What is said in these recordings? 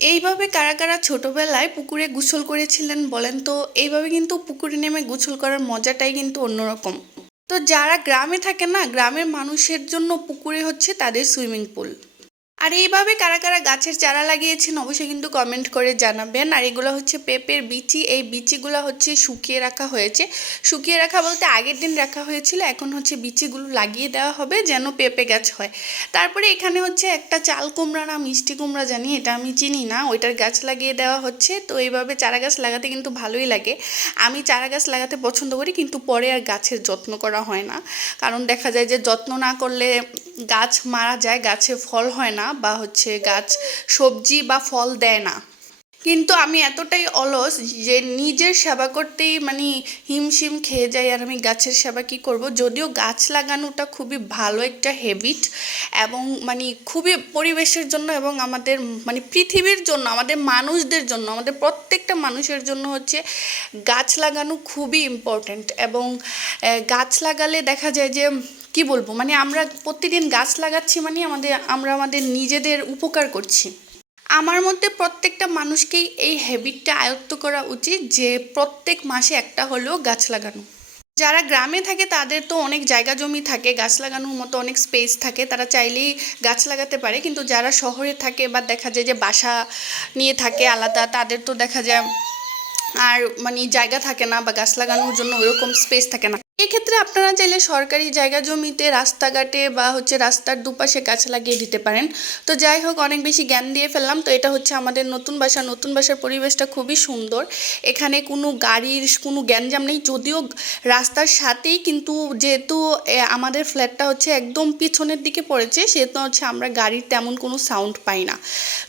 এইভাবে কারা কারা ছোটবেলায় পুকুরে গোসল করেছিলেন বলেন তো? এইভাবে কিন্তু পুকুরে নেমে গোসল করার মজাটাই কিন্তু অন্যরকম। তো যারা গ্রামে থাকে না, গ্রামের মানুষের জন্য পুকুরে হচ্ছে তাদের সুইমিং পুল। আর এইভাবে কারা কারা গাছের চারা লাগিয়েছেন অবশ্যই কিন্তু কমেন্ট করে জানাবেন। আর এগুলো হচ্ছে পেঁপের বিচি, এই বিচিগুলো হচ্ছে শুকিয়ে রাখা হয়েছে। শুকিয়ে রাখা বলতে আগের দিন রাখা হয়েছিল, এখন হচ্ছে বিচিগুলো লাগিয়ে দেওয়া হবে যেন পেঁপে গাছ হয়। তারপরে এখানে হচ্ছে একটা চাল কুমড়া না মিষ্টি কুমড়া জানি, এটা আমি চিনি না, ওইটার গাছ লাগিয়ে দেওয়া হচ্ছে। তো এইভাবে চারা গাছ লাগাতে কিন্তু ভালোই লাগে। আমি চারা গাছ লাগাতে পছন্দ করি, কিন্তু পরে আর গাছের যত্ন করা হয় না। কারণ দেখা যায় যে যত্ন না করলে গাছ মারা যায়, গাছে ফল হয় না, বা হচ্ছে গাছ সবজি বা ফল দেয় না। কিন্তু আমি এতটাই অলস যে নিজের সেবা করতেই মানে হিমশিম খেয়ে যাই, আর আমি গাছের সেবা কি করব। যদিও গাছ লাগানোটা খুবই ভালো একটা হ্যাবিট, এবং মানে খুবই পরিবেশের জন্য এবং আমাদের মানে পৃথিবীর জন্য, আমাদের মানুষদের জন্য, আমাদের প্রত্যেকটা মানুষের জন্য হচ্ছে গাছ লাগানো খুবই ইম্পর্ট্যান্ট। এবং গাছ লাগালে দেখা যায় যে কি বলবো, মানে আমরা প্রতিদিন গাছ লাগাচ্ছি মানে আমরা আমাদের নিজেদের উপকার করছি। আমার মতে প্রত্যেকটা মানুষকেই এই হ্যাবিটটা আয়ত্ত করা উচিত যে প্রত্যেক মাসে একটা হলেও গাছ লাগানো। যারা গ্রামে থাকে তাদের তো অনেক জায়গা জমি থাকে, গাছ লাগানোর মতো অনেক স্পেস থাকে, তারা চাইলেই গাছ লাগাতে পারে। কিন্তু যারা শহরে থাকে বা দেখা যায় যে বাসা নিয়ে থাকে আলাদা, তাদের তো দেখা যায় আর মানে জায়গা থাকে না, বা গাছ লাগানোর জন্য ওরকম স্পেস থাকে না। এক্ষেত্রে আপনারা চাইলে সরকারি জায়গা জমিতে রাস্তাঘাটে বা হচ্ছে রাস্তার দুপাশে গাছ লাগিয়ে দিতে পারেন। তো যাই হোক, অনেক বেশি জ্ঞান দিয়ে ফেললাম। তো এটা হচ্ছে আমাদের নতুন বাসা, নতুন বাসার পরিবেশটা খুবই সুন্দর। এখানে কোনো গাড়ির কোনো গ্যাঞ্জাম নেই, যদিও রাস্তার সাথেই, কিন্তু যেহেতু আমাদের ফ্ল্যাটটা হচ্ছে একদম পিছনের দিকে পড়েছে, সেহেতু হচ্ছে আমরা গাড়ির তেমন কোনো সাউন্ড পাই না।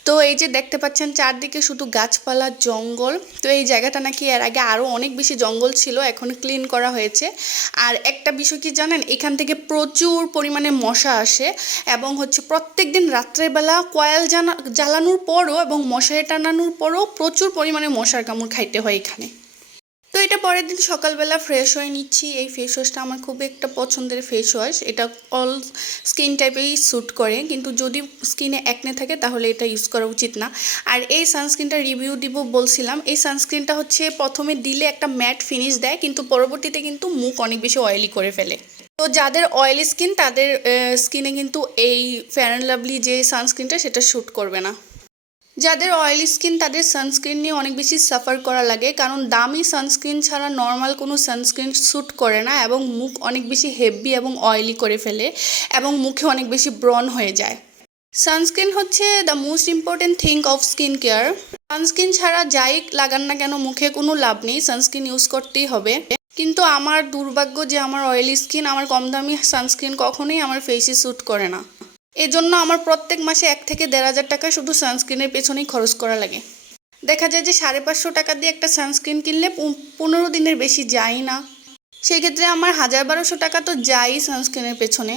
তো এই যে দেখতে পাচ্ছেন চারদিকে শুধু গাছপালা, জঙ্গল। তো এই জায়গাটা নাকি এর আগে আরও অনেক বেশি জঙ্গল ছিল, এখন ক্লিন করা হয়েছে। আর একটা বিষয় কি জানেন, এখান থেকে প্রচুর পরিমাণে মশা আসে, এবং হচ্ছে প্রত্যেক দিন রাত্রেবেলা কয়েল জ্বালানোর পরও এবং মশারি টানানোর পরও প্রচুর পরিমাণে মশার কামড় খাইতে হয় এখানে। তো এটা পরের দিন সকালবেলা ফ্রেশ হয়ে নিচ্ছি। এই ফেস ওয়াশটা আমার খুবই একটা পছন্দের ফেস ওয়াশ, এটা অল স্কিন টাইপেই স্যুট করে, কিন্তু যদি স্কিনে অ্যাকনে থাকে তাহলে এটা ইউজ করা উচিত না। আর এই সানস্ক্রিনটা রিভিউ দিব বলছিলাম, এই সানস্ক্রিনটা হচ্ছে প্রথমে দিলে একটা ম্যাট ফিনিশ দেয়, কিন্তু পরবর্তীতে কিন্তু মুখ অনেক বেশি অয়েলি করে ফেলে। তো যাদের অয়েলি স্কিন তাদের স্কিনে কিন্তু এই ফেয়ার অ্যান্ড লাভলি যে সানস্ক্রিনটা সেটা শ্যুট করবে না। যাদের অয়েলি স্কিন তাদের সানস্ক্রিন নিয়ে অনেক বেশি সাফার করা লাগে, কারণ দামি সানস্ক্রিন ছাড়া নর্মাল কোনো সানস্ক্রিন শ্যুট করে না, এবং মুখ অনেক বেশি হেভি এবং অয়েলি করে ফেলে, এবং মুখে অনেক বেশি ব্রণ হয়ে যায়। সানস্ক্রিন হচ্ছে the most important thing of skin care. Sunscreen ছাড়া যাই লাগান না কেন মুখে কোনো লাভ নেই, সানস্ক্রিন ইউজ করতেই হবে। কিন্তু আমার দুর্ভাগ্য যে আমার অয়েলি স্কিন, আমার কম দামি সানস্ক্রিন কখনোই আমার ফেসে স্যুট করে না। এজন্য আমার প্রত্যেক মাসে 1 থেকে 1,500 টাকা শুধু সানস্ক্রিনের পেছনেই খরচ করা লাগে। দেখা যায় যে 550 টাকা দিয়ে একটা সানস্ক্রিন কিনলে 15 দিনের বেশি যায় না। সেই ক্ষেত্রে আমার 1,000-1,200 টাকা তো যায়ই সানস্ক্রিনের পেছনে।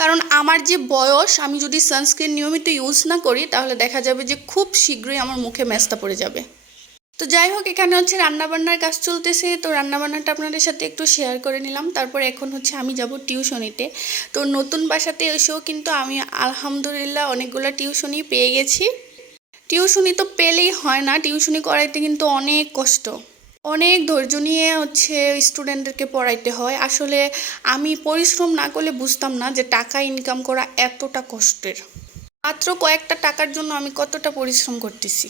কারণ আমার যে বয়স, আমি যদি সানস্ক্রিন নিয়মিত ইউজ না করি তাহলে দেখা যাবে যে খুব শীঘ্রই আমার মুখে মেস্তা পড়ে যাবে। তো যাই হোক, এখানে হচ্ছে রান্নাবান্নার কাজ চলতেছে, তো রান্নাবান্নাটা আপনাদের সাথে একটু শেয়ার করে নিলাম। তারপর এখন হচ্ছে আমি যাব টিউশনিতে। তো নতুন বাসাতে এসেও কিন্তু আমি আলহামদুলিল্লাহ অনেকগুলো টিউশনি পেয়ে গেছি। টিউশনি তো পেলেই হয় না, টিউশনি করাইতে কিন্তু অনেক কষ্ট, অনেক ধৈর্য নিয়ে হচ্ছে স্টুডেন্টদেরকে পড়াইতে হয়। আসলে আমি পরিশ্রম না করলে বুঝতাম না যে টাকা ইনকাম করা এতটা কষ্টের। মাত্র কয়েকটা টাকার জন্য আমি কতটা পরিশ্রম করতেছি।